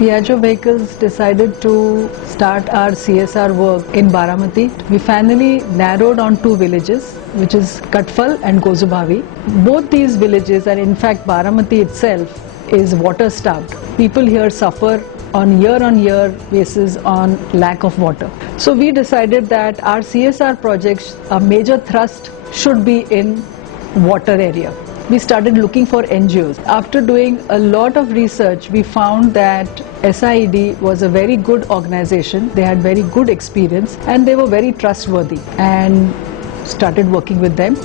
Piaggio Vehicles decided to start our CSR work in Baramati. We finally narrowed on two villages, which is Katfal and Gozubhavi. Both these villages, and in fact Baramati itself, is water starved. People here suffer on year on year basis on lack of water. So we decided that our CSR projects, a major thrust should be in water area. We started looking for NGOs. After doing a lot of research, we found that SIED was a very good organization. They had very good experience and they were very trustworthy and started working with them.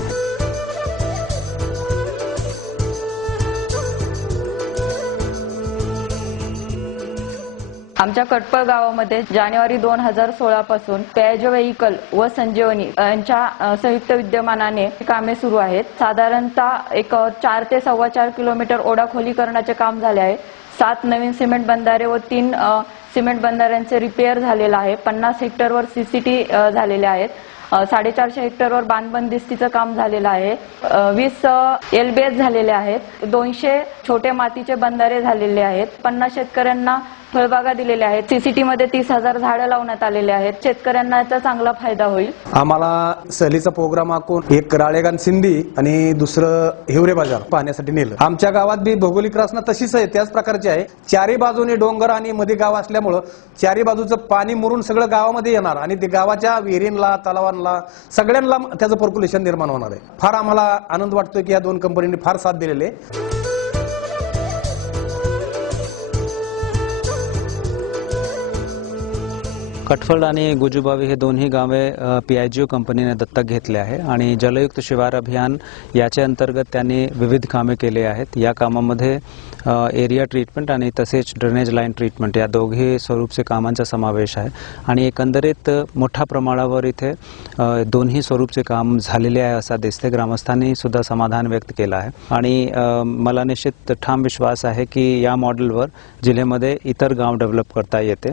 आमच्या कटपळ गावामध्ये जानेवारी दोन हजार सोळा पासून page vehicle व संजीवनी यांच्या संयुक्त विद्यमानाने कामे सुरू आहेत. साधारणतः एक चार ते सव्वा चार किलोमीटर ओढा खोलीकरणाचे काम झाले आहे. सात नवीन सिमेंट बंधारे व तीन सिमेंट बंधाऱ्यांचे रिपेअर झालेलं आहे. पन्नास हेक्टरवर सीसीटी झालेले आहेत. साडेचारशे हेक्टरवर बांधबंदिस्तीचं काम झालेलं आहे. वीस एलबीएस झालेले आहेत. दोनशे छोटे मातीचे बंधारे झालेले आहेत. पन्नास शेतकऱ्यांना फळबागा दिलेल्या आहेत. सीसीटी मध्ये तीस हजार झाडं लावण्यात आलेले आहेत. शेतकऱ्यांना याचा चांगला फायदा होईल. आम्हाला सहलीचा प्रोग्राम आखून एक राळेगान सिंधी आणि दुसरं हिवरे बाजार पाहण्यासाठी नेलं. आमच्या गावात बी भौगोलिक रचना तशीच आहे त्याच प्रकारची आहे. चारी बाजूने डोंगर आणि मध्ये गाव असल्यामुळे चारी बाजूचं पाणी मुरून सगळं गावामध्ये येणार आणि ते गावाच्या विहिरींना तलावांना सगळ्यांना त्याचं पर्क्युलेशन निर्माण होणार आहे. फार आम्हाला आनंद वाटतोय की या दोन कंपनीने फार साथ दिलेले कटफळ आणि गुजुबावी हे दोन्ही गावे पीआयजीओ कंपनीने दत्तक घेतले आहे आणि जलयुक्त शिवार अभियान याच्या अंतर्गत त्यांनी विविध कामे केली आहेत. या कामामध्ये एरिया ट्रीटमेंट आणि तसेच ड्रेनेज लाईन ट्रीटमेंट या दोघे स्वरूपचे कामांचा समावेश आहे. आणि एकंदरीत मोठ्या प्रमाणावर इथे दोन्ही स्वरूपचे काम झालेले आहे असा दिसते ग्रामस्थांनी सुद्धा समाधान व्यक्त केलं आहे. आणि मला निश्चित ठाम विश्वास आहे की या मॉडेलवर जिल्ह्यामध्ये इतर गाव डेव्हलप करता येते.